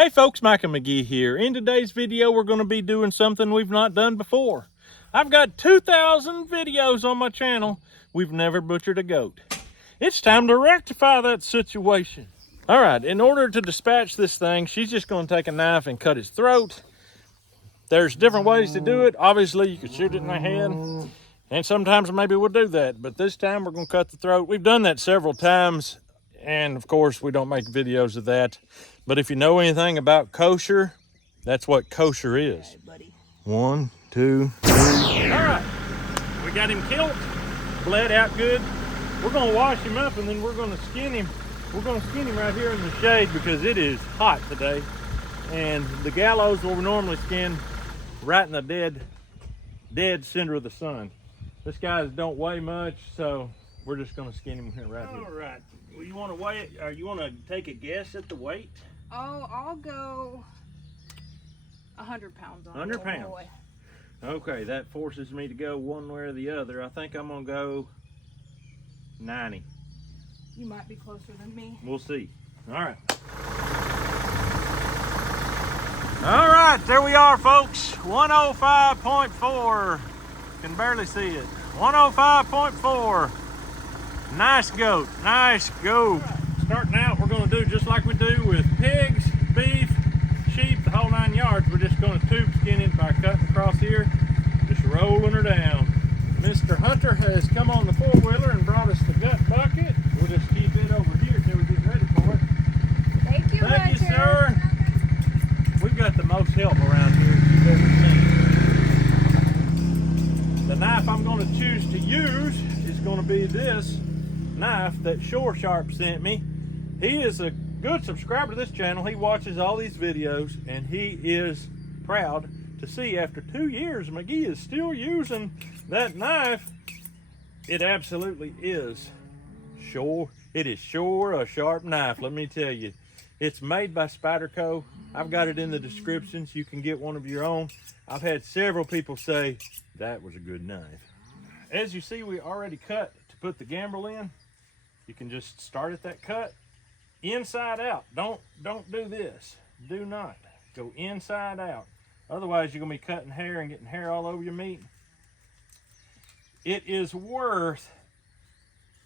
Hey folks, Mike and McGee here. In today's video, we're going to be doing something we've not done before. I've got 2,000 videos on my channel. We've never butchered a goat. It's time to rectify that situation. All right, in order to dispatch this thing, she's just going to take a knife and cut its throat. There's different ways to do it. Obviously, you could shoot it in the head, and sometimes maybe we'll do that. But this time, we're going to cut the throat. We've done that several times, and of course, we don't make videos of that. But if you know anything about kosher, that's what kosher is. Okay, buddy. 1, 2, 3. All right, we got him killed, bled out good. We're gonna wash him up and then we're gonna skin him. We're gonna skin him right here in the shade because it is hot today. And the gallows will normally skin right in the dead center of the sun. This guy don't weigh much, so we're just gonna skin him here right here. All right, well, you wanna weigh it, or you wanna take a guess at the weight? Oh, I'll go 100 pounds on 100 pounds. Boy. Okay, that forces me to go one way or the other. I think I'm gonna go 90. You might be closer than me. We'll see. All right. All right, there we are, folks. 105.4. Can barely see it. 105.4. Nice goat. Nice goat. Starting out, we're going to do just like we do with pigs, beef, sheep, the whole 9 yards. We're just going to tube skin it by cutting across here, just rolling her down. Mr. Hunter has come on the four-wheeler and brought us the gut bucket. We'll just keep it over here till we get ready for it. Thank you, Thank you, Hunter. sir. We've got the most help around here you've ever seen. The knife I'm going to choose to use is going to be this knife that Shore Sharp sent me. He is a good subscriber to this channel. He watches all these videos, and he is proud to see after 2 years McGee is still using that knife. It absolutely is Shore. It is sure a sharp knife, let me tell you. It's made by Spyderco. I've got it in the descriptions. You can get one of your own. I've had several people say that was a good knife. As you see, we already cut to put the gambrel in. You can just start at that cut inside out. Don't do this. Do not go inside out. Otherwise, you're gonna be cutting hair and getting hair all over your meat. It is worth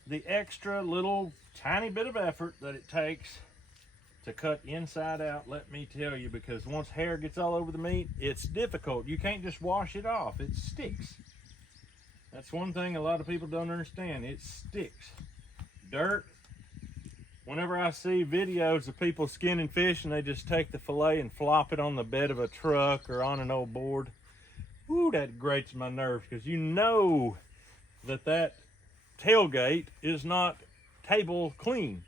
the extra little tiny bit of effort that it takes to cut inside out, let me tell you, because once hair gets all over the meat, it's difficult. You can't just wash it off. It sticks. That's one thing a lot of people don't understand. It sticks. Dirt. Whenever I see videos of people skinning fish and they just take the fillet and flop it on the bed of a truck or on an old board, ooh, that grates my nerves, because you know that tailgate is not table clean,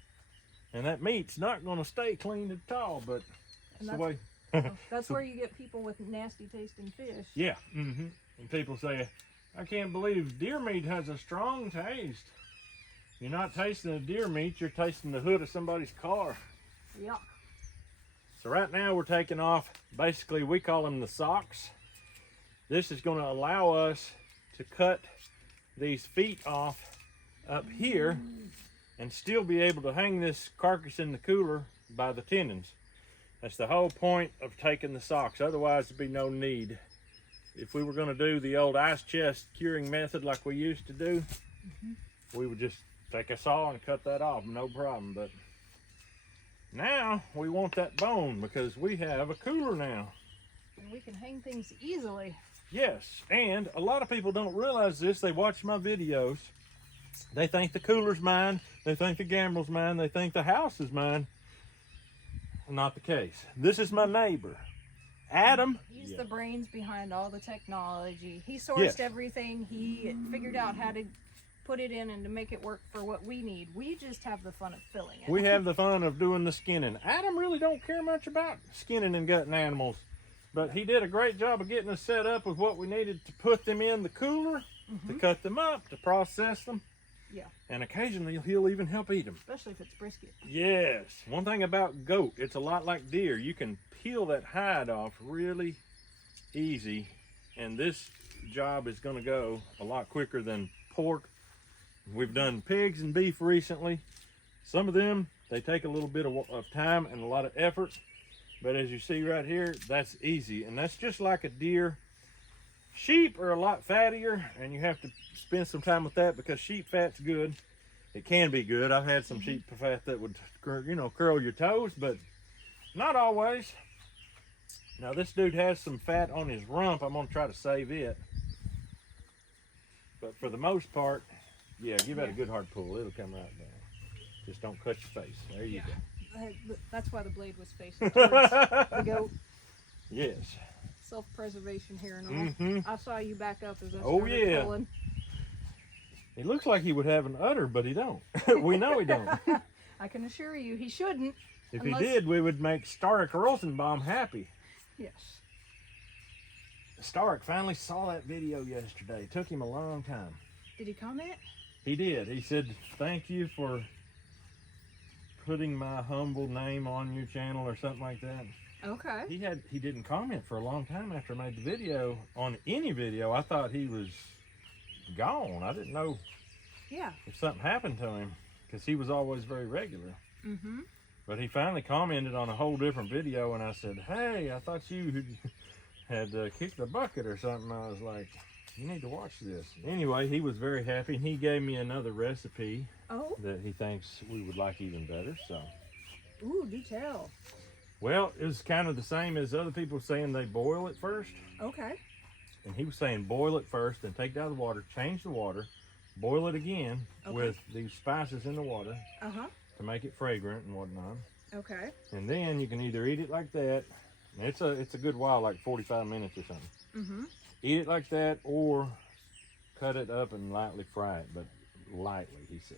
and that meat's not going to stay clean at all. But that's the way. That's where you get people with nasty tasting fish. Yeah. And people say, I can't believe deer meat has a strong taste. You're not tasting the deer meat, you're tasting the hood of somebody's car. Yeah. So right now we're taking off, basically we call them the socks. This is going to allow us to cut these feet off up here and still be able to hang this carcass in the cooler by the tendons. That's the whole point of taking the socks. Otherwise there'd be no need. If we were going to do the old ice chest curing method like we used to do, we would just take a saw and cut that off, no problem. But now we want that bone because we have a cooler now. And we can hang things easily. Yes, and a lot of people don't realize this. They watch my videos. They think the cooler's mine. They think the gambrel's mine. They think the house is mine. Not the case. This is my neighbor, Adam. He's the brains behind all the technology. He sourced everything. He figured out how to put it in and to make it work for what we need. We just have the fun of filling it. We have the fun of doing the skinning. Adam really don't care much about skinning and gutting animals, but he did a great job of getting us set up with what we needed to put them in the cooler, to cut them up, to process them. Yeah. And occasionally he'll even help eat them. Especially if it's brisket. Yes. One thing about goat, it's a lot like deer. You can peel that hide off really easy, and this job is going to go a lot quicker than pork. We've done pigs and beef recently. Some of them, they take a little bit of time and a lot of effort, But as you see right here, that's easy. And that's just like a deer. Sheep are a lot fattier, and you have to spend some time with that because sheep fat's good. It can be good. I've had some sheep fat that would, you know, curl your toes, but not always. Now this dude has some fat on his rump. I'm gonna try to save it. But for the most part, yeah, give that a good hard pull. It'll come right down. Just don't cut your face. There you go. That's why the blade was facing towards the goat. Yes. Self-preservation here and all. I saw you back up as I started pulling. He looks like he would have an udder, but he don't. We know he don't. I can assure you he shouldn't. If he did, we would make Stark Rosenbaum happy. Yes. Stark finally saw that video yesterday. It took him a long time. Did he comment? He did. He said, "Thank you for putting my humble name on your channel," or something like that. Okay. He didn't comment for a long time after I made the video. On any video, I thought he was gone. I didn't know if something happened to him because he was always very regular. But he finally commented on a whole different video, and I said, "Hey, I thought you had kicked the bucket or something." I was like, "You need to watch this." Anyway, he was very happy. He gave me another recipe that he thinks we would like even better. So, ooh, do tell. Well, it was kind of the same as other people saying they boil it first. Okay. And he was saying boil it first, then take it out of the water, change the water, boil it again with these spices in the water to make it fragrant and whatnot. Okay. And then you can either eat it like that. And it's a good while, like 45 minutes or something. Eat it like that, or cut it up and lightly fry it, but lightly, he said.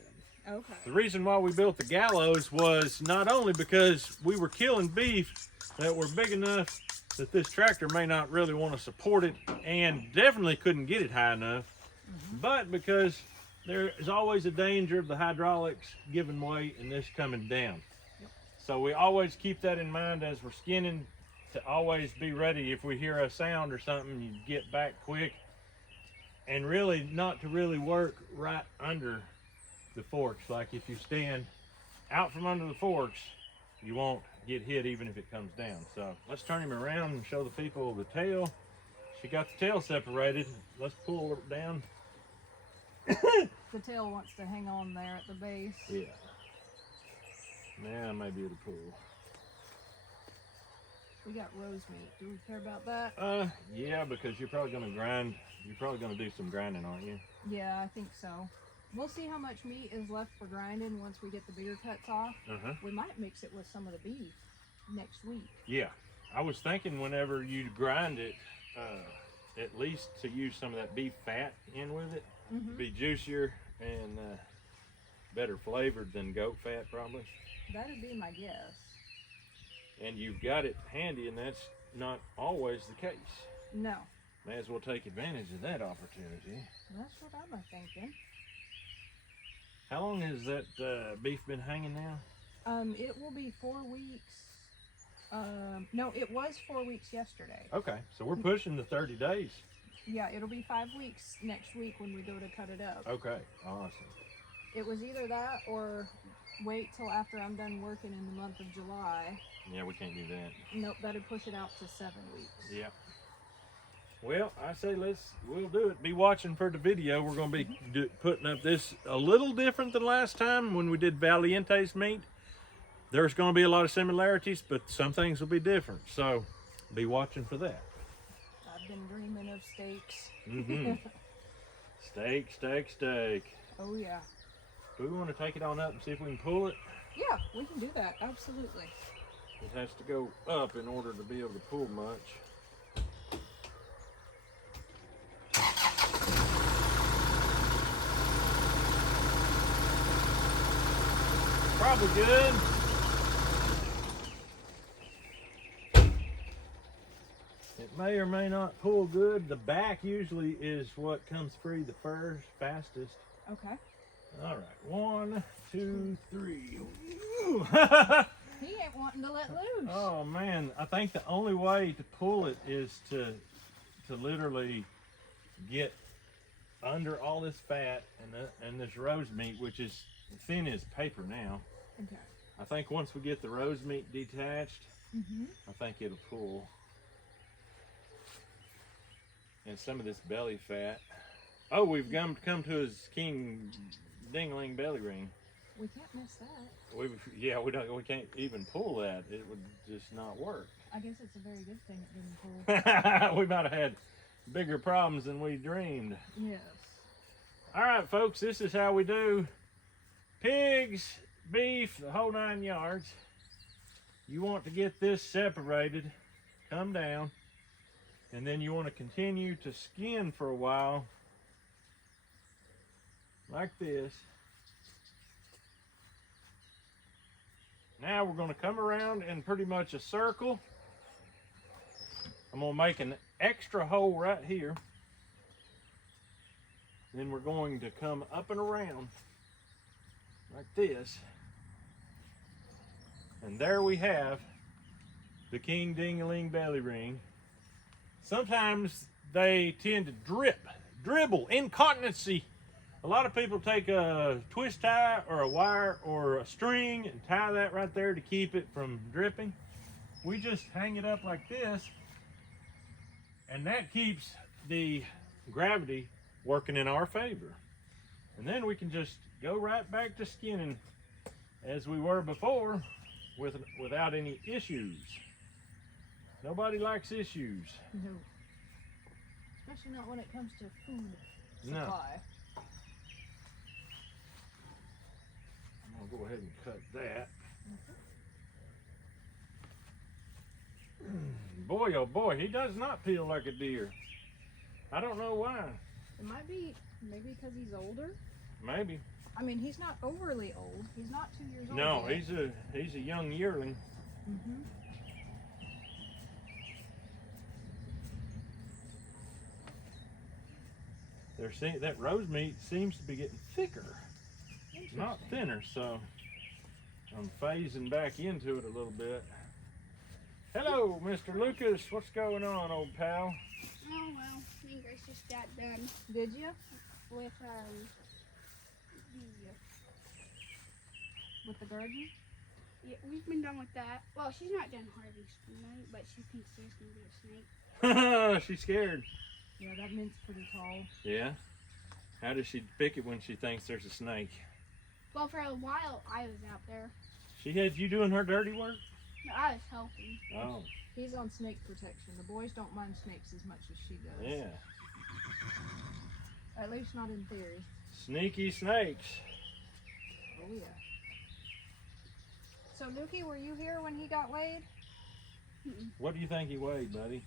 Okay. The reason why we built the gallows was not only because we were killing beef that were big enough that this tractor may not really want to support it, and definitely couldn't get it high enough, but because there is always a danger of the hydraulics giving way and this coming down. So we always keep that in mind as we're skinning, to always be ready. If we hear a sound or something, you get back quick, and really not to really work right under the forks. Like if you stand out from under the forks, you won't get hit even if it comes down. So let's turn him around and show the people the tail. She got the tail separated. Let's pull it down. The tail wants to hang on there at the base. Yeah. Now maybe it'll pull. We got rose meat. Do we care about that? Yeah, because you're probably gonna grind. You're probably gonna do some grinding, aren't you? Yeah, I think so. We'll see how much meat is left for grinding once we get the bigger cuts off. We might mix it with some of the beef next week. Yeah, I was thinking whenever you grind it, at least to use some of that beef fat in with it. Be juicier and better flavored than goat fat, probably. That'd be my guess. And you've got it handy, and that's not always the case. No. May as well take advantage of that opportunity. That's what I'm thinking. How long has that beef been hanging now? It will be 4 weeks. No, it was 4 weeks yesterday. Okay, so we're pushing the 30 days. Yeah, it'll be 5 weeks next week when we go to cut it up. Okay, awesome. It was either that or wait till after I'm done working in the month of July. Yeah, we can't do that. Nope, that'd push it out to 7 weeks. Yeah. Well, I say we'll do it. Be watching for the video. We're going to be putting up this a little different than last time when we did Valiente's meat. There's going to be a lot of similarities, but some things will be different. So be watching for that. I've been dreaming of steaks. Steak, steak, steak. Oh, yeah. Do we want to take it on up and see if we can pull it? Yeah, we can do that. Absolutely. It has to go up in order to be able to pull much. Probably good. It may or may not pull good. The back usually is what comes free the fastest. Okay. All right, 1, 2, 3. He ain't wanting to let loose. Oh man, I think the only way to pull it is to literally get under all this fat and this rose meat, which is thin as paper now. Okay. I think once we get the rose meat detached, I think it'll pull. And some of this belly fat. Oh, we've come to his king dingling belly ring. We can't miss that. We can't even pull that. It would just not work. I guess it's a very good thing it didn't pull. We might have had bigger problems than we dreamed. Yes. All right, folks, this is how we do pigs, beef, the whole 9 yards. You want to get this separated, come down, and then you want to continue to skin for a while, like this. Now we're going to come around in pretty much a circle. I'm going to make an extra hole right here. Then we're going to come up and around like this. And there we have the king ding-a-ling belly ring. Sometimes they tend to dribble, incontinency. A lot of people take a twist tie or a wire or a string and tie that right there to keep it from dripping. We just hang it up like this, and that keeps the gravity working in our favor. And then we can just go right back to skinning as we were before without any issues. Nobody likes issues. No. Especially not when it comes to food supply. No. I'm gonna go ahead and cut that. Boy, oh boy, he does not peel like a deer. I don't know why. It might be maybe because he's older. Maybe. I mean, he's not overly old. He's not 2 years old. No, yet. he's a young yearling. That rose meat seems to be getting thicker, not thinner, so I'm phasing back into it a little bit. Hello, Mr. Lucas. What's going on, old pal? Oh well, me and Grace just got done Did you? with With the garden? yeah, we've been done with that. Well, she's not done harvesting tonight, but she thinks there's gonna be a snake. She's scared. Yeah, that mint's pretty tall. Yeah? How does she pick it when she thinks there's a snake? Well, for a while I was out there. She had you doing her dirty work? No, I was helping. Oh, He's on snake protection. The boys don't mind snakes as much as she does. yeah. At least not in theory. Sneaky snakes. Oh yeah. So Nuki, were you here when he got weighed? What do you think he weighed, buddy?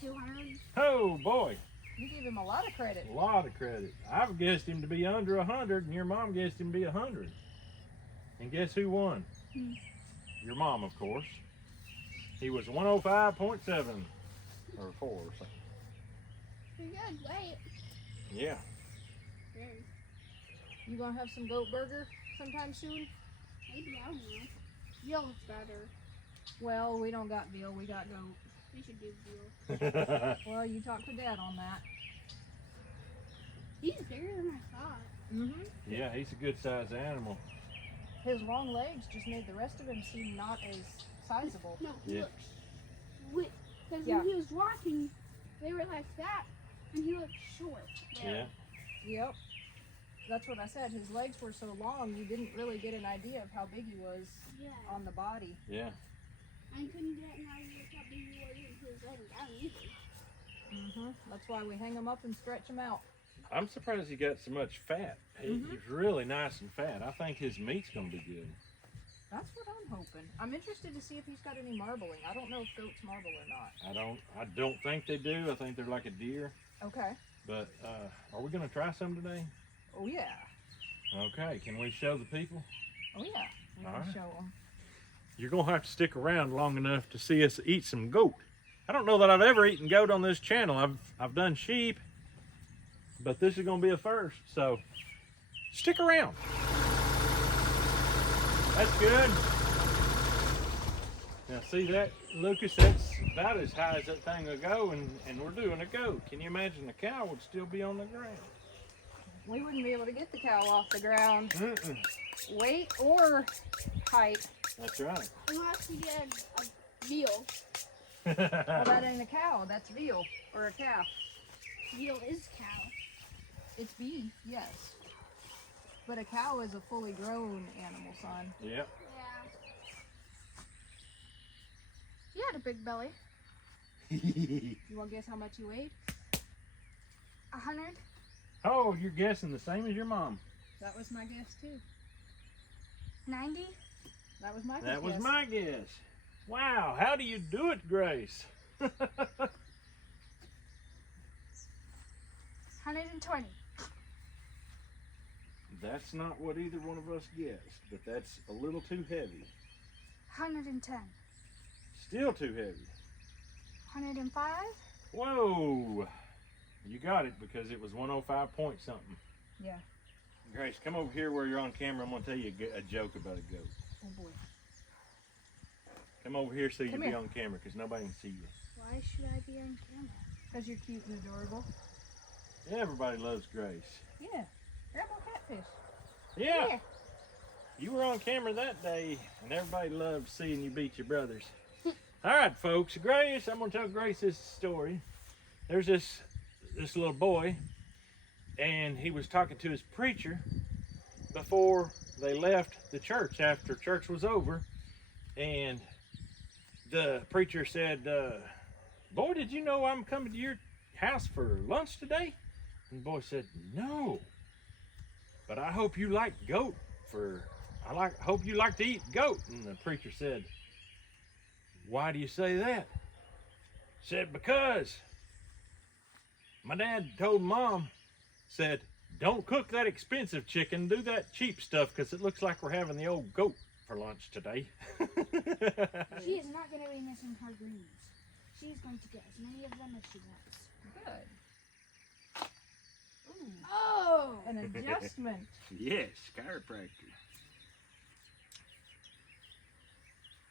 200. Oh, boy. You give him a lot of credit. A lot of credit. I've guessed him to be under 100, and your mom guessed him to be 100. And guess who won? Your mom, of course. He was 105.7 or 4 or something. Pretty good. Wait. Yeah. Very. You gonna have some goat burger sometime soon? Maybe, I don't know. Veal's better. Well, we don't got veal, we got goat. We should do veal. Well, you talk to Dad on that. He's bigger than I thought. Yeah, he's a good sized animal. His long legs just made the rest of him seem not as sizable. No, Yeah. look. Because Yeah. when he was walking, they were like that, and he looked short. Yeah. Yep. That's what I said. His legs were so long, you didn't really get an idea of how big he was Yeah. on the body. Yeah. I couldn't get an idea of how big he was until he was laying down either. That's why we hang him up and stretch him out. I'm surprised he got so much fat. He's really nice and fat. I think his meat's gonna be good. That's what I'm hoping. I'm interested to see if he's got any marbling. I don't know if goats marble or not. I don't think they do. I think they're like a deer. Okay. But are we gonna try some today? Oh yeah. Okay, can we show the people? Oh yeah. We're All gonna right. show them. You're gonna have to stick around long enough to see us eat some goat. I don't know that I've ever eaten goat on this channel. I've done sheep, but this is gonna be a first, so stick around. That's good. Now see that, Lucas, that's about as high as that thing will go, and we're doing a goat. Can you imagine the cow would still be on the ground? We wouldn't be able to get the cow off the ground. Mm-mm. Weight or height. That's right. Unless we did a Veal. Well, that ain't a cow. That's veal or a calf. Veal is cow. It's beef, yes. But a cow is a fully grown animal, son. Yep. Yeah. You had a big belly. You want to guess how much you weighed? 100. Oh, you're guessing the same as your mom. That was my guess too. 90. That was my guess. That was my guess. Wow, how do you do it, Grace? 120. That's not what either one of us guessed, but that's a little too heavy. 110. Still too heavy. 105. Whoa! You got it because it was 105 point something. Yeah. Grace, come over here where you're on camera. I'm going to tell you a joke about a goat. Oh boy. Come over here so you Come can be here. on camera because nobody can see you. Why should I be on camera? Because you're cute and adorable. Everybody loves Grace. Yeah. Grab a catfish. Yeah, Here. you were on camera that day and everybody loved seeing you beat your brothers. All right, folks, Grace, I'm going to tell Grace this story. There's this little boy, and he was talking to his preacher before they left the church after church was over, and the preacher said, boy, did you know I'm coming to your house for lunch today? And the boy said, no, but I hope you like goat hope you like to eat goat. And the preacher said, why do you say that? Said, because my dad told mom, said, don't cook that expensive chicken, do that cheap stuff because it looks like we're having the old goat for lunch today. She is not going to be missing her greens. She's going to get as many of them as she wants. Good. Ooh. Oh! An adjustment. Yes, chiropractor.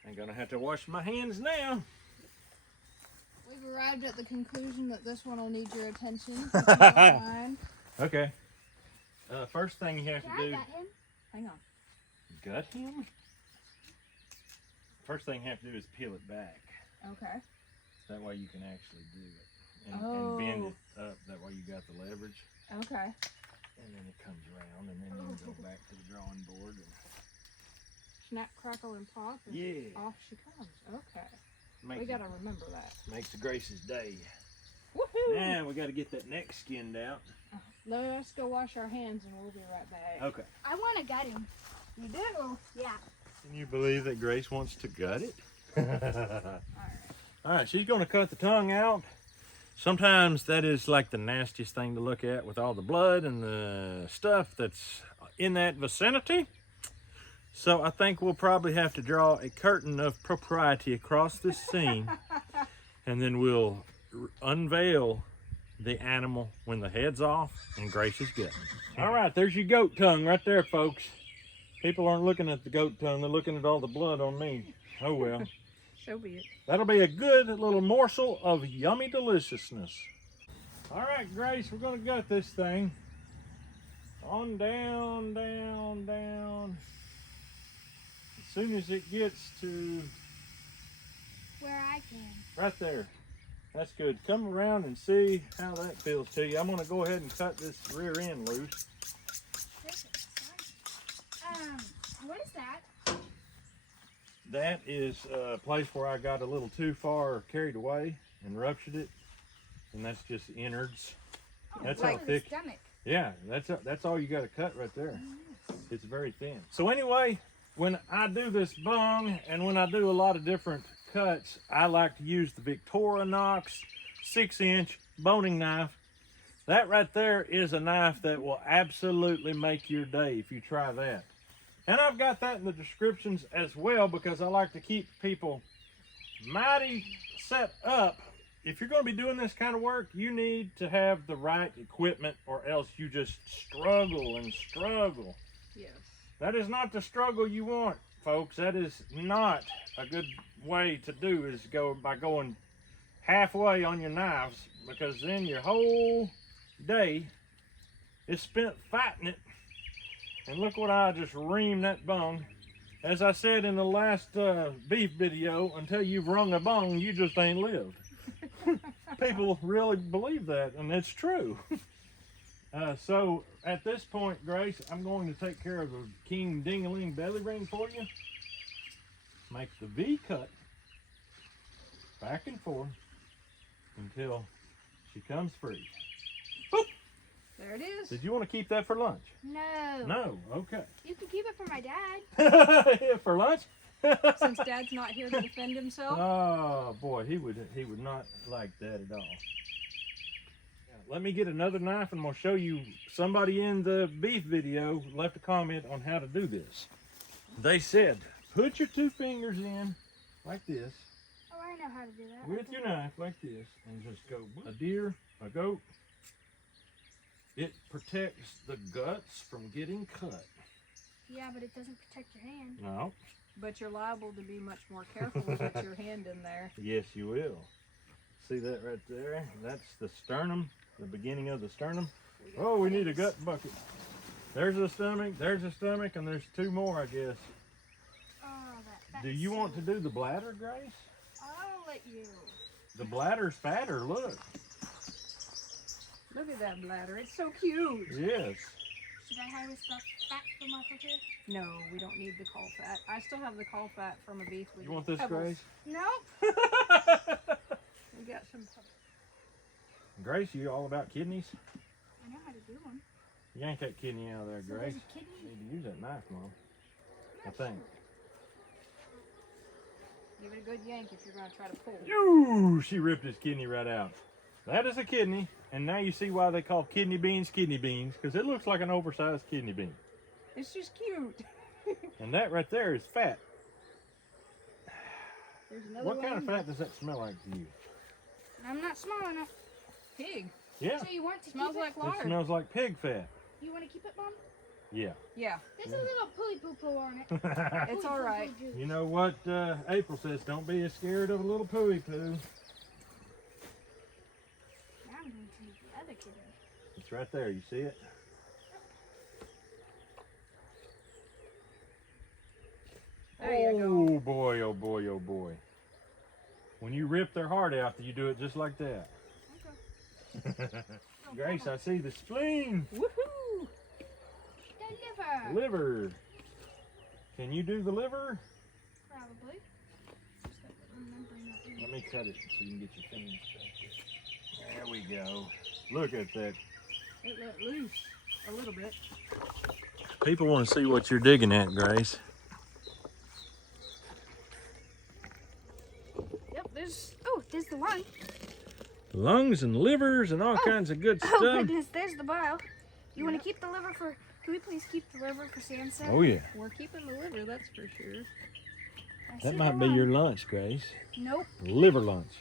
I'm gonna have to wash my hands now. We've arrived at the conclusion that this one will need your attention. If you don't mind. Okay. First thing you have Can to I do. gut him? Hang on. Gut him? First thing you have to do is peel it back. Okay. That way you can actually do it. And Oh. bend it up. That way you got the leverage. Okay. And then it comes around and then you can go back to the drawing board. And Snap, crackle, and pop. And Yeah. off she comes. Okay. make We it- gotta remember that. makes the Grace's day. Woohoo! Now we got to get that neck skinned out. Let's go wash our hands and we'll be right back. Okay. I want to gut him. You do? Yeah. Can you believe that Grace wants to gut it? Alright. All right, she's going to cut the tongue out. Sometimes that is like the nastiest thing to look at with all the blood and the stuff that's in that vicinity. So I think we'll probably have to draw a curtain of propriety across this scene, and then we'll unveil the animal when the head's off and Grace is gutting. All right, there's your goat tongue right there, folks. People aren't looking at the goat tongue, they're looking at all the blood on me. Oh well. So be it. That'll be a good little morsel of yummy deliciousness. All right, Grace, we're gonna gut this thing. On down, down, down. As soon as it gets to Where I can. right there. That's good. Come around and see how that feels to you. I'm gonna go ahead and cut this rear end loose. This is fun. What is that? That is a place where I got a little too far carried away and ruptured it. And that's just innards. Oh, That's like how the thick. stomach. Yeah, that's all you got to cut right there. It's very thin. So anyway, when I do this bung and when I do a lot of different cuts, I like to use the Victorinox 6-inch boning knife. That right there is a knife that will absolutely make your day if you try that. And I've got that in the descriptions as well because I like to keep people mighty set up. If you're going to be doing this kind of work, you need to have the right equipment or else you just struggle and struggle. Yes. That is not the struggle you want, folks. That is not a good way to do is go by going halfway on your knives because then your whole day is spent fighting it. And look what I just reamed that bung as I said in the last beef video, until you've rung a bung, you just ain't lived. People really believe that, and it's true. So at this point, Grace, I'm going to take care of the king ding-a-ling belly ring for you. Make the V cut back and forth until she comes free. Boop. There it is. Did you want to keep that for lunch? No. No, okay. You can keep it for my dad. For lunch? Since Dad's not here to defend himself. Oh boy, he would not like that at all. Let me get another knife and I'm gonna show you. Somebody in the beef video left a comment on how to do this. They said, put your 2 fingers in like this. Oh, I know how to do that. With your knife like this, and just go a deer, a goat. It protects the guts from getting cut. Yeah, but it doesn't protect your hand. No. But you're liable to be much more careful with your hand in there. Yes, you will. See that right there? That's the sternum, the beginning of the sternum. Oh, we need a gut bucket. There's the stomach, and there's 2 more, I guess. Oh, that's Do you want to do the bladder, Grace? I'll let you. The bladder's fatter, look. Look at that bladder. It's so cute. Yes. Should I harvest that fat from my filter? No, we don't need the caul fat. I still have the caul fat from a beef. With You want this, pebbles. Grace? Nope. We got some. Grace, you all about kidneys? I know how to do one. Yank that kidney out of there, So Grace. there's a kidney. You need to use that knife, Mom. I Not think. Give it a good yank if you're going to try to pull. Ooh, she ripped his kidney right out. That is a kidney, and now you see why they call kidney beans, because it looks like an oversized kidney bean. It's just cute. And that right there is fat. There's another What one. kind of fat does that smell like to you? I'm not small enough. Pig. Yeah, So you want to Smells keep like it? it lard. smells like pig fat. You want to keep it, Mom? Yeah. Yeah. There's a little pooey poo poo on it. It's all right. You know what April says, don't be as scared of a little pooey poo. Now I'm going to use the other kidney. It's right there, you see it? There you go. Oh boy, oh boy, oh boy. When you rip their heart out, you do it just like that. Okay. Grace, I see the spleen. Woohoo! The liver. Liver. Can you do the liver? Probably. Just have to remember not to Let me cut it so you can get your fingers back. There we go. Look at that. It let loose a little bit. People want to see what you're digging at, Grace. Yep, there's the lung. Lungs and livers and all kinds of good Oh stuff. goodness, there's the bile. You want to keep the liver for, can we please keep the liver for Sansa? Oh yeah. We're keeping the liver, that's for sure. I see That the might be lung. your lunch, Grace. Nope, Liver lunch.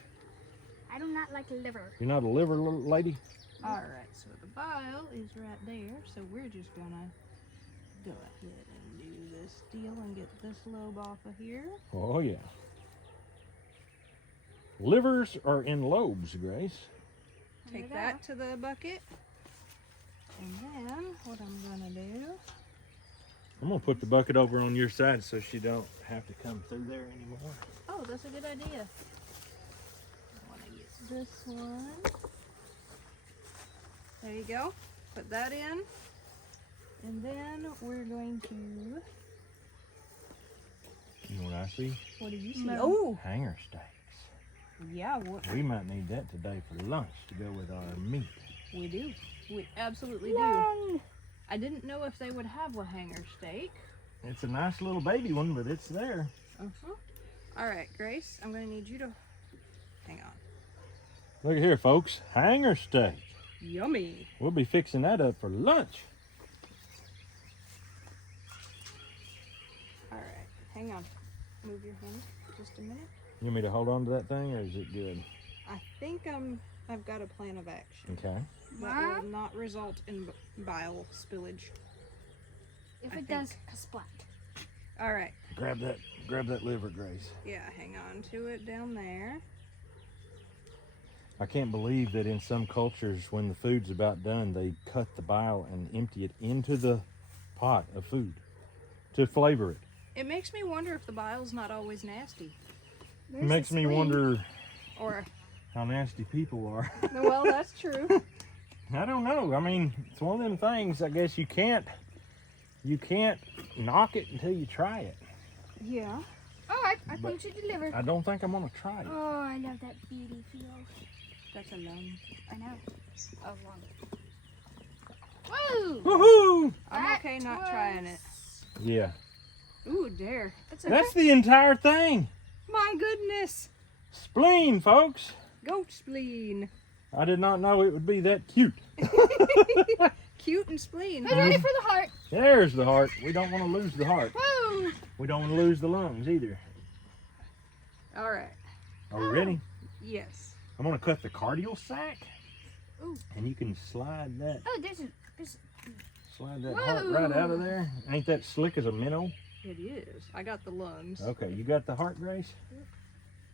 I do not like liver. You're not a liver lady? All right, so the bile is right there. So we're just gonna go ahead and do this deal and get this lobe off of here. Oh yeah. Livers are in lobes, Grace. There Take we that to the bucket. And then what I'm gonna do, I'm gonna put the bucket over on your side so she don't have to come through there anymore. oh, that's a good idea. I wanna get this one. There you go. Put that in. And then we're going to, You know what I see? what do you see? No. Oh, Hanger steaks. yeah, what We might need that today for lunch to go with our meat. we do. We absolutely go. do. Lung. I didn't know if they would have a hanger steak. It's a nice little baby one, but it's there. Uh-huh. All right, Grace, I'm gonna need you to, hang on. Look at here, folks. Hanger steak. Yummy. We'll be fixing that up for lunch. All right, hang on. Move your hand just a minute. You want me to hold on to that thing, or is it good? I think I've got a plan of action Okay. that will not result in bile spillage. If I it think. does, splat. All right. Grab that liver, Grace. Yeah, hang on to it down there. I can't believe that in some cultures, when the food's about done, they cut the bile and empty it into the pot of food to flavor it. It makes me wonder if the bile's not always nasty. It makes me wonder Or, how nasty people are. well, that's true. I don't know. I mean, it's one of them things. I guess you can't knock it until you try it. Yeah. Oh, I think she delivered. I don't think I'm gonna try it. Oh, I love that beauty feel. That's a lung. I know. Of lung. Woo! Woohoo! I'm okay not trying it. Yeah. Ooh, dare. That's the entire thing. My goodness. Spleen, folks. Goat spleen. I did not know it would be that cute. Cute and spleen. Who's ready for the heart? There's the heart. We don't want to lose the heart. Woo! We don't want to lose the lungs either. All right. Are we ready? Yes. I'm going to cut the cardial sac. Ooh. And you can slide that Whoa. heart right out of there. Ain't that slick as a minnow? It is. I got the lungs. Okay, you got the heart, Grace?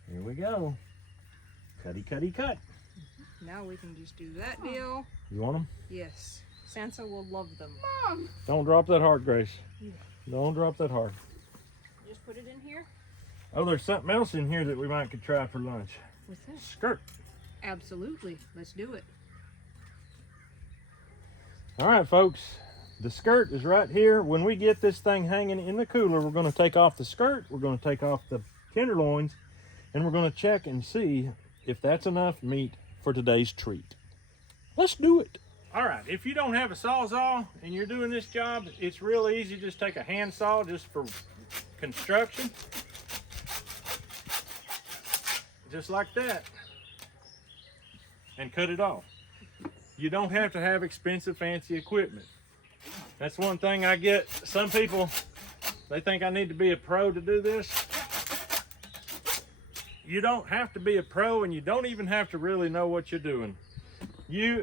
Here we go. Cutty, cutty, cut. Now we can just do that deal. You want them? Yes. Sansa will love them. Mom. Don't drop that heart, Grace. Yeah. Don't drop that heart. Just put it in here. Oh, there's something else in here that we might could try for lunch. What's that? Skirt. Absolutely. Let's do it. All right, folks. The skirt is right here. When we get this thing hanging in the cooler, we're going to take off the skirt. We're going to take off the tenderloins. And we're going to check and see if that's enough meat for today's treat. Let's do it. All right, if you don't have a Sawzall and you're doing this job, it's real easy. Just take a handsaw just for construction. Just like that. And cut it off. You don't have to have expensive, fancy equipment. That's one thing I get. Some people, they think I need to be a pro to do this. You don't have to be a pro, and you don't even have to really know what you're doing.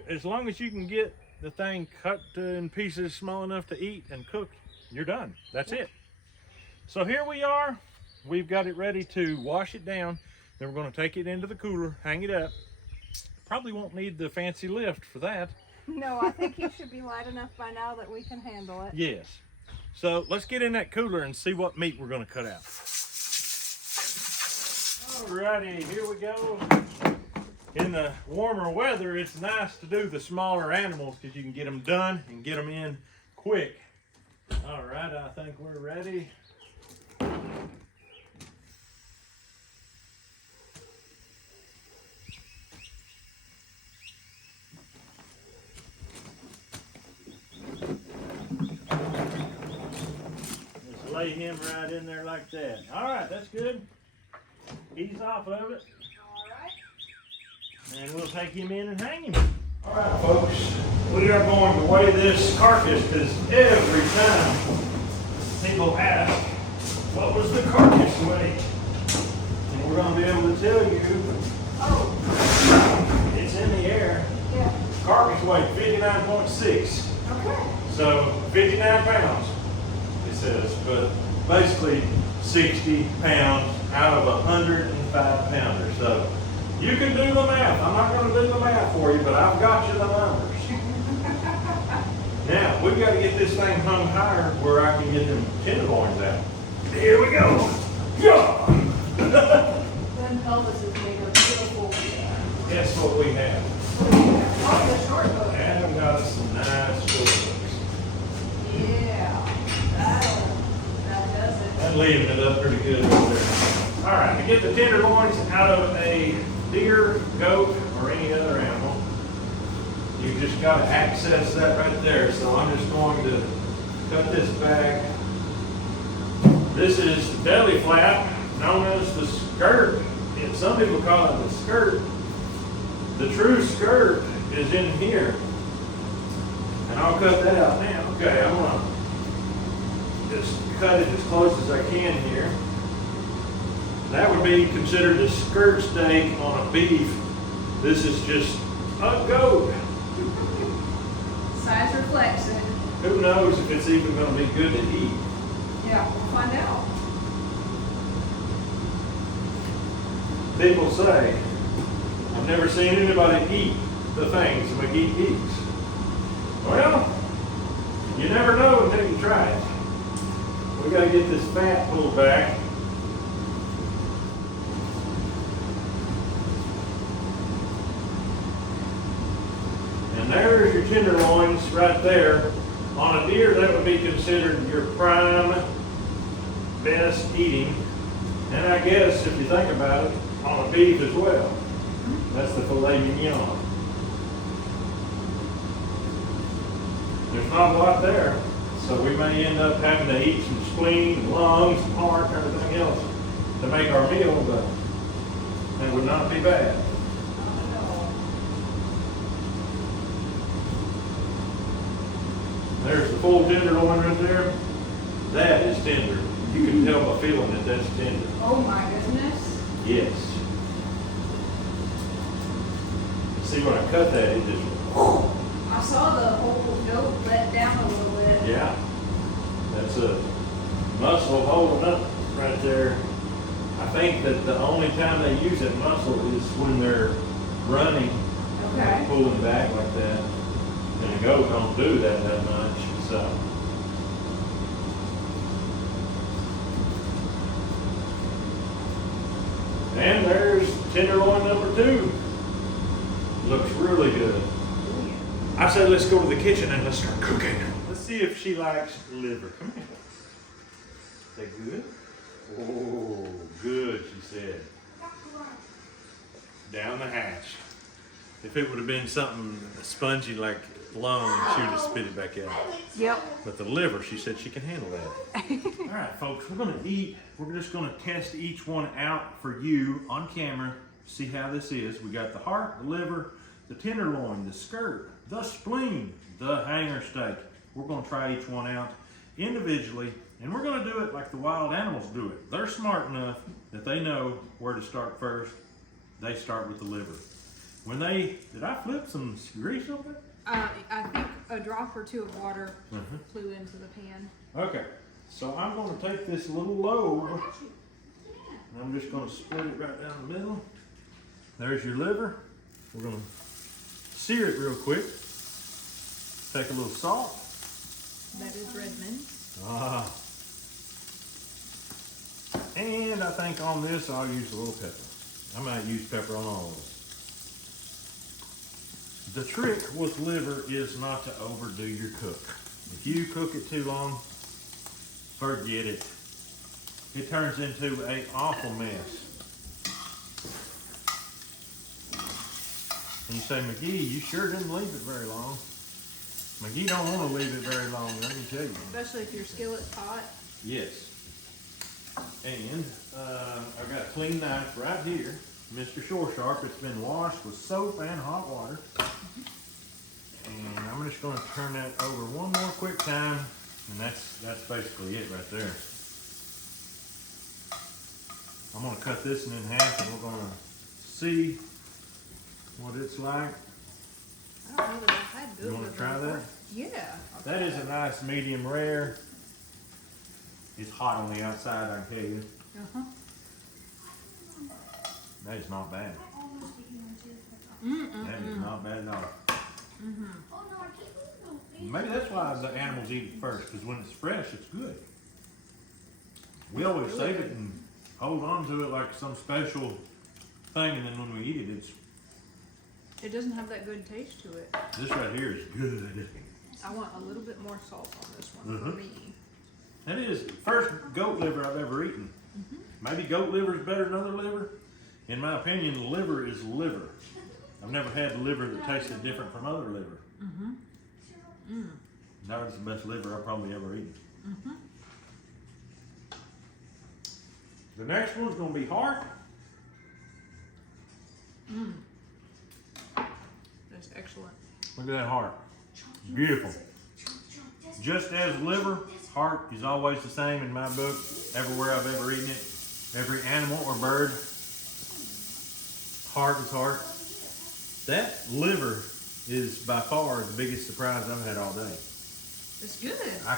As long as you can get the thing cut in pieces small enough to eat and cook, you're done. That's it. So here we are. We've got it ready to wash it down. Then we're going to take it into the cooler, hang it up. Probably won't need the fancy lift for that. No, I think he should be light enough by now that we can handle it. Yes. So let's get in that cooler and see what meat we're going to cut out. Alrighty, here we go. In the warmer weather, it's nice to do the smaller animals because you can get them done and get them in quick. All right, I think we're ready. Just lay him right in there like that. All right, that's good. Ease off of it. And we'll take him in and hang him. All right, folks, we are going to weigh this carcass because every time people ask, what was the carcass weight? And we're going to be able to tell you, it's in the air. Yeah. Carcass weight, 59.6. Okay. So 59 pounds, it says, but basically 60 pounds out of a 105 pounder. So you can do the math. I'm not going to do the math for you, but I've got you the numbers. Now, we've got to get this thing hung higher where I can get them tenderloins out. Here we go. Yeah. Then Elvis has made a beautiful. Guess what we have? Oh, the short boat. Adam got us some nice short books. Yeah. That does it. I'm leaving it up pretty good over there. All right, to get the tenderloins out of a deer, goat, or any other animal, you just got to access that right there. So I'm just going to cut this back. This is the belly flap, known as the skirt. And some people call it the skirt. The true skirt is in here. And I'll cut that out now. Okay, I'm going to just cut it as close as I can here. That would be considered a skirt steak on a beef. This is just a goat. Size reflects it. Who knows if it's even going to be good to eat? Yeah, we'll find out. People say, I've never seen anybody eat the things McGee eats. Well, you never know until you try it. We gotta get this fat pulled back. And there's your tenderloins right there. On a deer, that would be considered your prime, best eating. And I guess, if you think about it, on a beef as well. That's the filet mignon. There's not a lot there, so we may end up having to eat some spleen, and lungs, and heart, and everything else to make our meal, but it would not be bad. There's the full tenderloin right there. That is tender. You can tell by feeling that that's tender. Oh my goodness. Yes. See, when I cut that, it just... I saw the whole goat let down a little bit. Yeah. That's a muscle holding up right there. I think that the only time they use that muscle is when they're running, Okay. pulling back like that. And a goat don't do that much, so. And there's tenderloin number 2. Looks really good. I said let's go to the kitchen and let's start cooking. Let's see if she likes liver. Come here. Is that good? Oh, good, she said. Down the hatch. If it would have been something spongy like lung, she would have spit it back out. Yep. But the liver, she said she can handle that. All right, folks, we're gonna eat. We're just gonna test each one out for you on camera, see how this is. We got the heart, the liver, the tenderloin, the skirt, the spleen, the hanger steak. We're gonna try each one out individually, and we're gonna do it like the wild animals do it. They're smart enough that they know where to start first. They start with the liver. When they, did I flip some grease over? I think a drop or 2 of water flew into the pan. Okay, so I'm gonna take this little lobe, and I'm just gonna split it right down the middle. There's your liver. We're gonna sear it real quick. Take a little salt. That is Redmond. Ah. And I think on this I'll use a little pepper. I might use pepper on all of this. The trick with liver is not to overdo your cook. If you cook it too long, forget it. It turns into an awful mess. And you say, McGee, you sure didn't leave it very long. McGee don't want to leave it very long, let me tell you. Especially if your skillet's hot. Yes. And I've got a clean knife right here. Mr. Shore Sharp. It's been washed with soap and hot water. And I'm just going to turn that over one more quick time, and that's basically it right there. I'm going to cut this one in half, and we're going to see what it's like. I don't know that I've had good You want to liver try before. that? Yeah. That is a nice medium rare. It's hot on the outside, I can tell you. That is not bad. That is not bad at all. Maybe that's why the animals eat it first, because when it's fresh, it's good. We always save it and hold on to it like some special thing, and then when we eat it, It doesn't have that good taste to it. this right here is good. I want a little bit more salt on this one for me. That is the first goat liver I've ever eaten. Maybe goat liver is better than other liver. In my opinion, liver is liver. I've never had liver that tasted different from other liver. That was the best liver I've probably ever eaten. The next one's going to be heart. That's excellent. Look at that heart. Beautiful. Just as liver, heart is always the same in my book. Everywhere I've ever eaten it. Every animal or bird, heart is heart. That liver is by far the biggest surprise I've had all day. It's good. I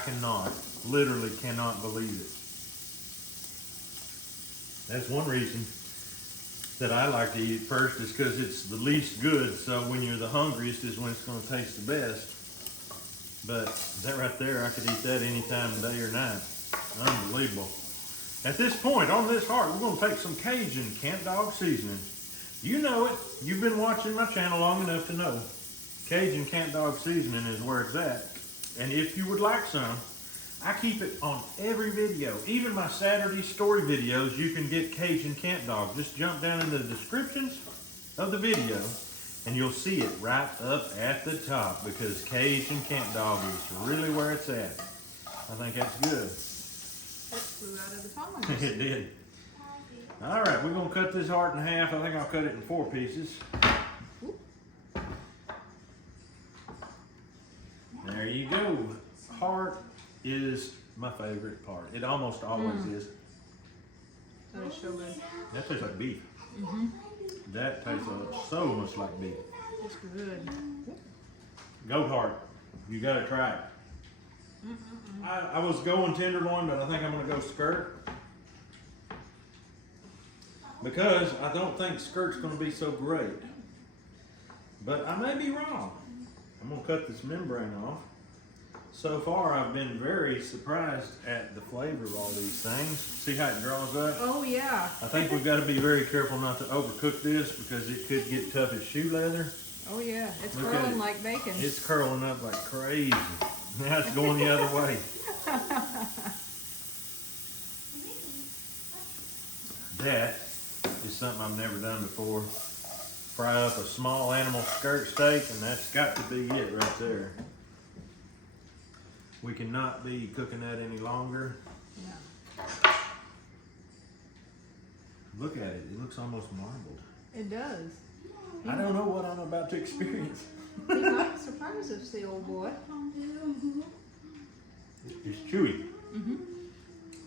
literally cannot believe it. That's one reason that I like to eat it first, is because it's the least good, so when you're the hungriest is when it's going to taste the best. But that right there, I could eat that any time of day or night. Unbelievable. At this point, on this heart, we're going to take some Cajun Camp Dog seasoning. You know it. You've been watching my channel long enough to know. Cajun Camp Dog seasoning is where it's at. And if you would like some, I keep it on every video. Even my Saturday story videos, you can get Cajun Camp Dog. Just jump down in the descriptions of the video and you'll see it right up at the top, because Cajun Camp Dog is really where it's at. I think that's good. That flew out of the tongs. It did. All right, we're gonna cut this heart in half. I think I'll cut it in 4 pieces. There you go. Heart is my favorite part. It almost always is. That is so good. That tastes like beef. That tastes so much like beef. It's good. Goat heart. You gotta try it. I was going tenderloin, but I think I'm gonna go skirt. Because I don't think skirt's gonna be so great. But I may be wrong. I'm gonna cut this membrane off. So far, I've been very surprised at the flavor of all these things. See how it draws up? Oh yeah. I think we've got to be very careful not to overcook this, because it could get tough as shoe leather. Oh yeah. It's Look at curling it. like bacon. It's curling up like crazy. Now it's going the other way. That is something I've never done before. Fry up a small animal skirt steak, and that's got to be it right there. We cannot be cooking that any longer. Yeah. Look at it. It looks almost marbled. It does. I don't know what I'm about to experience. He might surprise us, the old boy. It's chewy.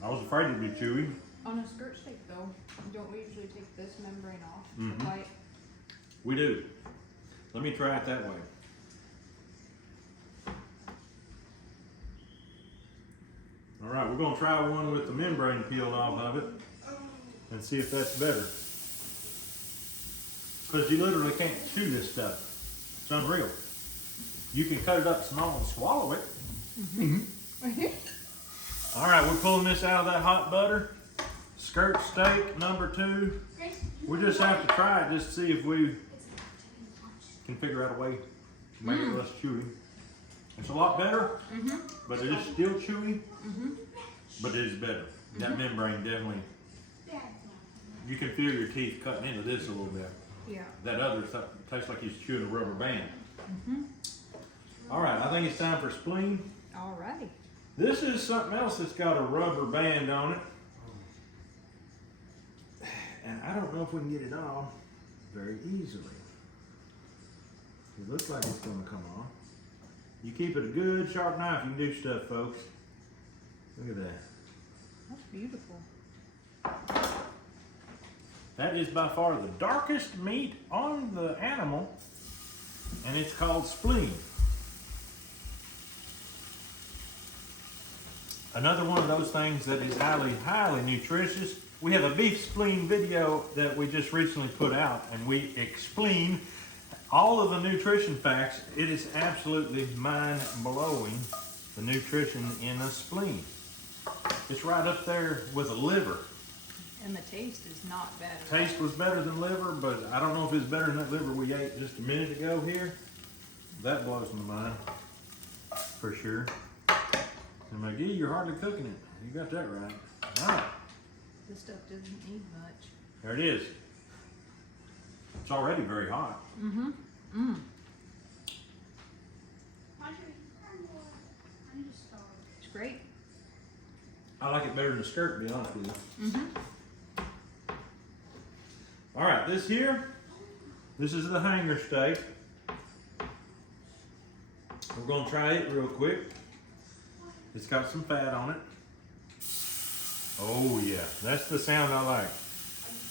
I was afraid it'd be chewy. On a skirt steak though, don't we usually take this membrane off? Mhm. Like, We do. Let me try it that way. All right, we're gonna try one with the membrane peeled off of it and see if that's better. Because you literally can't chew this stuff. It's unreal. You can cut it up small and swallow it. All right, we're pulling this out of that hot butter. Skirt steak number 2. We just have to try it just to see if we can figure out a way to make it less chewy. It's a lot better, but it is still chewy, but it is better. That membrane definitely, you can feel your teeth cutting into this a little bit. yeah. That other stuff tastes like he's chewing a rubber band. All right, I think it's time for spleen. Alrighty. This is something else that's got a rubber band on it. And I don't know if we can get it off very easily. It looks like it's gonna come off. You keep it a good sharp knife, you can do stuff, folks. Look at that. That's beautiful. That is by far the darkest meat on the animal, and it's called spleen. Another one of those things that is highly, highly nutritious. We have a beef spleen video that we just recently put out, and we explain all of the nutrition facts. It is absolutely mind-blowing, the nutrition in a spleen. It's right up there with a liver. And the taste is not bad. Taste was better than liver, but I don't know if it's better than that liver we ate just a minute ago here. That blows my mind, for sure. And McGee, you're hardly cooking it. You got that right. All right. This stuff doesn't need much. There it is. It's already very hot. It's great. I like it better than the skirt, to be honest with you. All right, this here, this is the hanger steak. We're gonna try it real quick. It's got some fat on it. Oh yeah, that's the sound I like.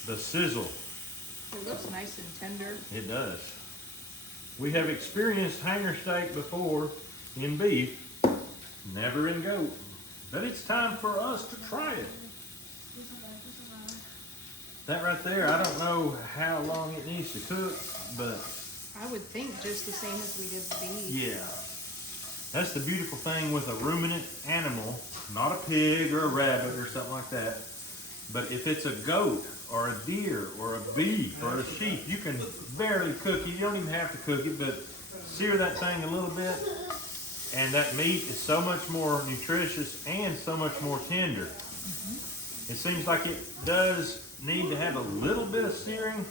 The sizzle. It looks nice and tender. It does. We have experienced hanger steak before in beef, never in goat. But it's time for us to try it. That right there, I don't know how long it needs to cook, but I would think just the same as we did the beef. yeah. That's the beautiful thing with a ruminant animal not a pig or a rabbit or something like that. But if it's a goat or a deer or a beef or a sheep, you can barely cook it. You don't even have to cook it, but sear that thing a little bit. And that meat is so much more nutritious and so much more tender. It seems like it does need to have a little bit of searing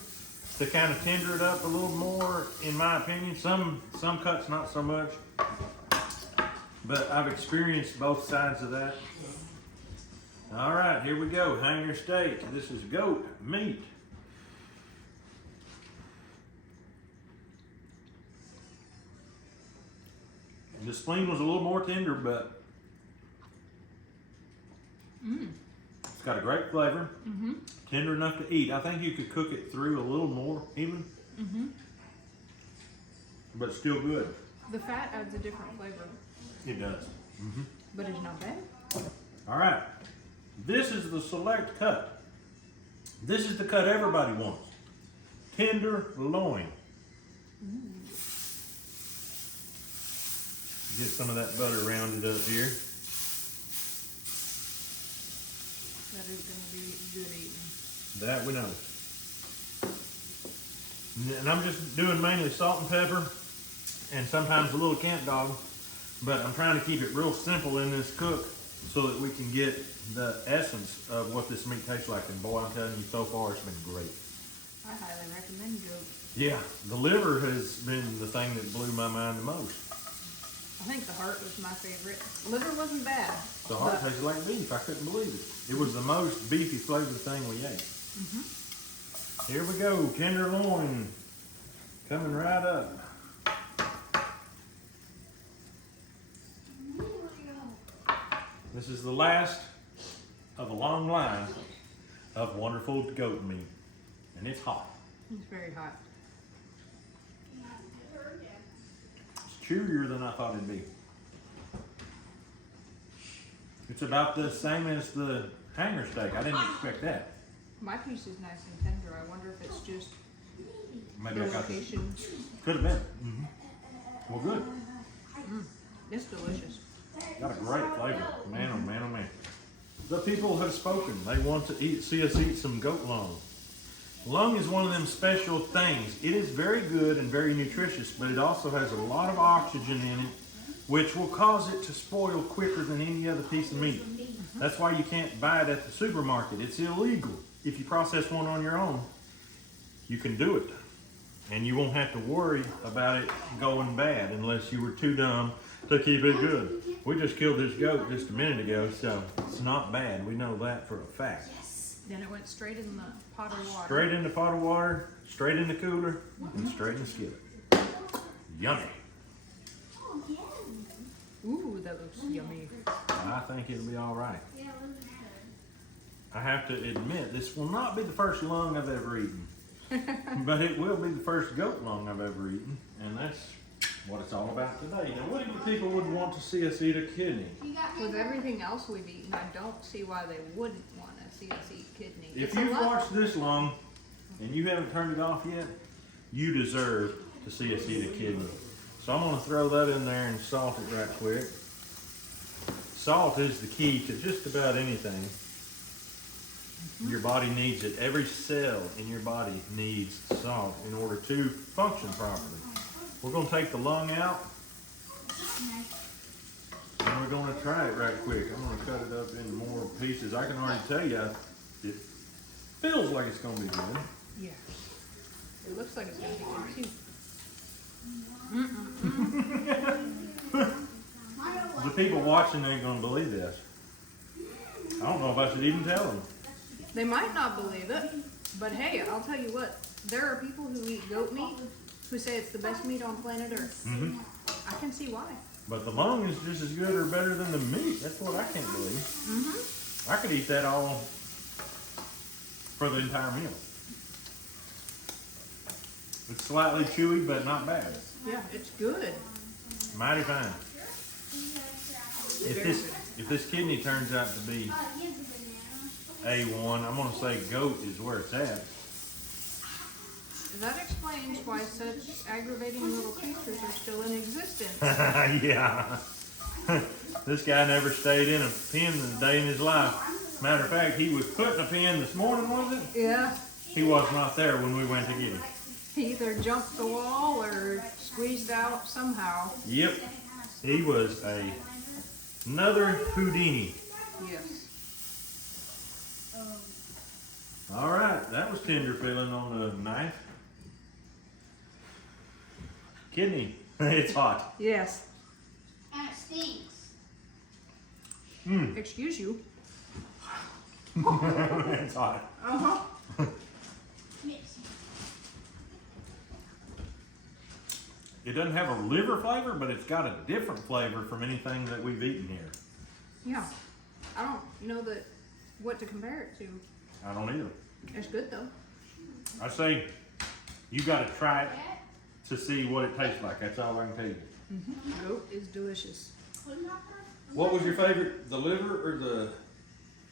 to kind of tender it up a little more, in my opinion. Some cuts not so much, but I've experienced both sides of that. All right, here we go. Hanger steak. This is goat meat. The spleen was a little more tender, but it's got a great flavor. Tender enough to eat. I think you could cook it through a little more even, but still good. The fat adds a different flavor. It does. But it's not bad. All right, this is the select cut. This is the cut everybody wants. Tender loin. Get some of that butter rounded up here. That is going to be good eating. That we know. And I'm just doing mainly salt and pepper and sometimes a little camp dog, but I'm trying to keep it real simple in this cook so that we can get the essence of what this meat tastes like. And boy, I'm telling you, so far it's been great. I highly recommend goat. Yeah, the liver has been the thing that blew my mind the most. I think the heart was my favorite. Liver wasn't bad. The heart tasted like beef. I couldn't believe it. It was the most beefy flavored thing we ate. Here we go, tenderloin coming right up. This is the last of a long line of wonderful goat meat, and it's hot. It's very hot. It's chewier than I thought it'd be. It's about the same as the hanger steak. I didn't expect that. My piece is nice and tender. I wonder if it's just Maybe the I got this. location. Could have been. Well, good. It's delicious. Got a great flavor. Man, oh man, oh man. The people have spoken. They want to see us eat some goat lung. Lung is one of them special things. It is very good and very nutritious, but it also has a lot of oxygen in it, which will cause it to spoil quicker than any other piece of meat. That's why you can't buy it at the supermarket. It's illegal. If you process one on your own, you can do it. And you won't have to worry about it going bad unless you were too dumb to keep it good. We just killed this goat just a minute ago, so it's not bad. We know that for a fact. Then it went straight in the pot of water. Straight in the pot of water, straight in the cooler, and straight in the skillet. Yummy. Ooh, that looks yummy. I think it'll be all right. I have to admit, this will not be the first lung I've ever eaten. But it will be the first goat lung I've ever eaten. And that's what it's all about today. Now, what if the people would want to see us eat a kidney? With everything else we've eaten, I don't see why they wouldn't want to see us eat kidney. If It's a you've lot- watched this long and you haven't turned it off yet, you deserve to see us eat a kidney. So I'm going to throw that in there and salt it right quick. Salt is the key to just about anything. Your body needs it. Every cell in your body needs salt in order to function properly. We're going to take the lung out, and we're going to try it right quick. I'm going to cut it up into more pieces. I can already tell you, it feels like it's going to be good. Yeah. It looks like it's going to be good too. The people watching ain't going to believe this. I don't know if I should even tell them. They might not believe it, but hey, I'll tell you what. There are people who eat goat meat who say it's the best meat on planet Earth. I can see why. But the lung is just as good or better than the meat. That's what I can't believe. I could eat that all for the entire meal. It's slightly chewy, but not bad. Yeah, it's good. Mighty fine. If this kidney turns out to be A1, I'm going to say goat is where it's at. That explains why such aggravating little creatures are still in existence. Yeah. This guy never stayed in a pen a day in his life. Matter of fact, he was putting a pen this morning, was it? Yeah. He was not there when we went to get him. He either jumped the wall or squeezed out somehow. Yep. He was another Houdini. Yes. All right, that was tender feeling on the knife. Kidney, it's hot. Yes. And it stinks. Excuse you. It's hot. Uh-huh. It doesn't have a liver flavor, but it's got a different flavor from anything that we've eaten here. Yeah. I don't know what to compare it to. I don't either. It's good though. I say you got to try it to see what it tastes like. That's all I can tell you. Goat is delicious. What was your favorite? The liver or the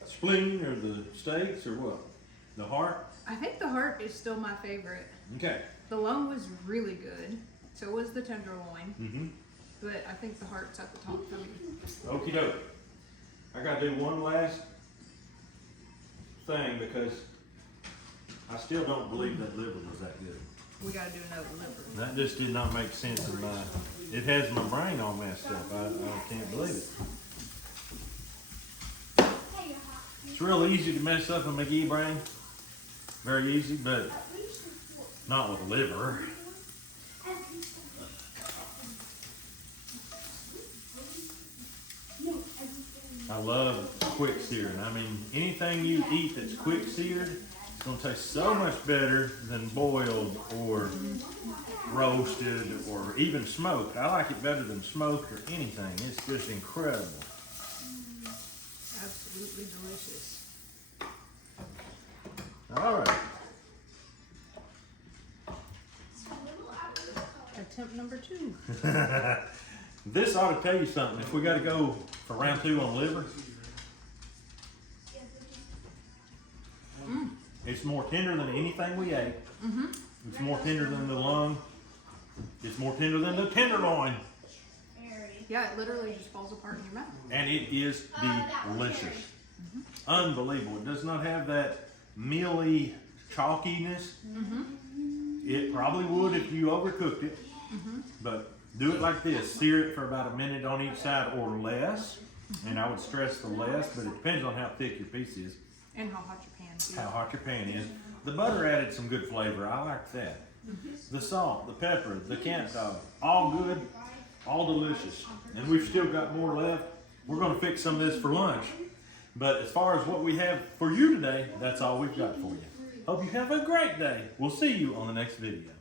spleen or the steaks or what? The heart? I think the heart is still my favorite. Okay. The lung was really good. So was the tenderloin. Mm-hmm. But I think the heart's at the top for me. Okie doke. I got to do one last thing because I still don't believe that liver was that good. We gotta do another liver. That just did not make sense in my. It has my brain all messed up. I can't believe it. It's real easy to mess up a McGee brain. Very easy, but not with liver. I love quick searing. I mean, anything you eat that's quick seared, it's gonna taste so much better than boiled or roasted or even smoked. I like it better than smoked or anything. It's just incredible. Absolutely delicious. All right. Attempt number 2. This ought to tell you something. If we got to go for round 2 on liver, it's more tender than anything we ate. It's more tender than the lung. It's more tender than the tenderloin. Yeah, it literally just falls apart in your mouth. And it is delicious. Unbelievable. It does not have that mealy chalkiness. It probably would if you overcooked it. But do it like this. Sear it for about a minute on each side or less. And I would stress the less, but it depends on how thick your piece is. And how hot your pan is. How hot your pan is. The butter added some good flavor. I like that. The salt, the pepper, the camp dog, all good, all delicious. And we've still got more left. We're going to fix some of this for lunch. But as far as what we have for you today, that's all we've got for you. Hope you have a great day. We'll see you on the next video.